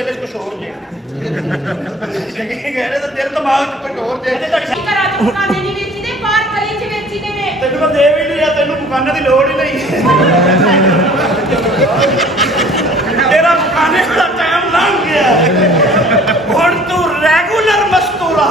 दिल कुछ होर जे कह रहे तो दिल दिमाग च कुछ होर जे तेन मैं दे भी नहीं तेन मकाना की लोड़ ही नहीं तेरा मकाने का टाइम लंघ गया हुण तू रेगुलर मस्तूरा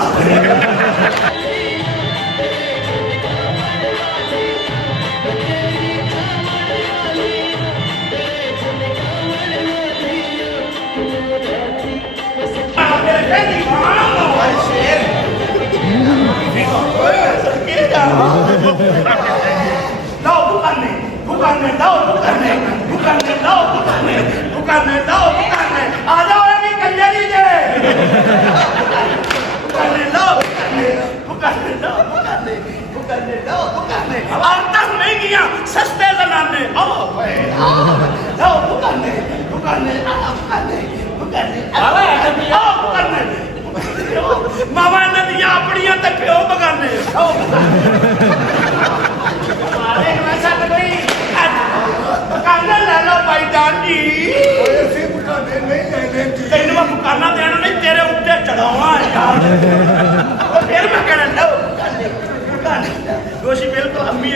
सस्ते जनाने मावा नदियां अपनिया ते प्यो बगाने ले लो भाई जान जी तेन मैं मुकाना देना नहीं तेरे उत्ते चढ़ावा फिर मैं कहना लो दोषी बिल्कुल अम्मी